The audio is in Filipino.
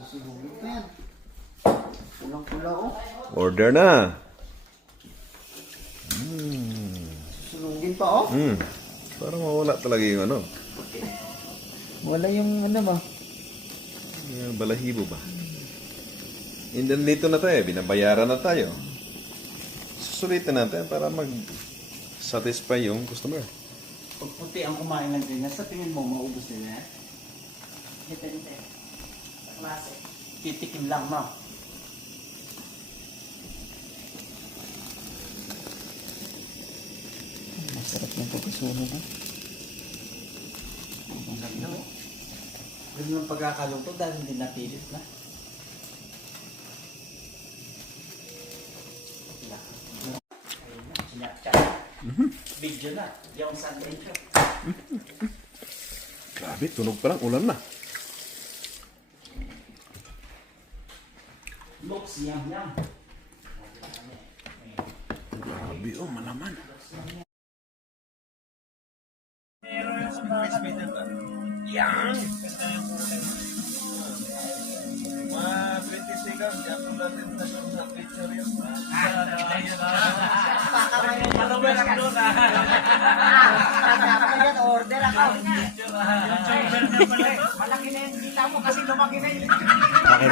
Susunugin pa yan. Pulang-pula oh. Order na. Susunugin pa oh. Parang mawala talaga yung ano. Wala yung ano ba? Yung balahibo ba? And then dito na tayo. Binabayaran na tayo. Susulitin natin para mag-satisfy yung customer. Pag puti ang kumain ng ganyan, sa tingin mo maubos nila yan? Depende. Sa klase. Titikim lang mo. Masarap yung pagkasuno ba? Ganun ang pagkakaluto dahil hindi napilit na. Video na. Yung sandwich. Grabe, tunog pa lang. Ulan na. Looks yum. Grabe, oh, malaman. Yan! Mga 20 seconds, yan po natin sa picture yun. Order ako. Malaki na yung dita mo kasi lumaki na yung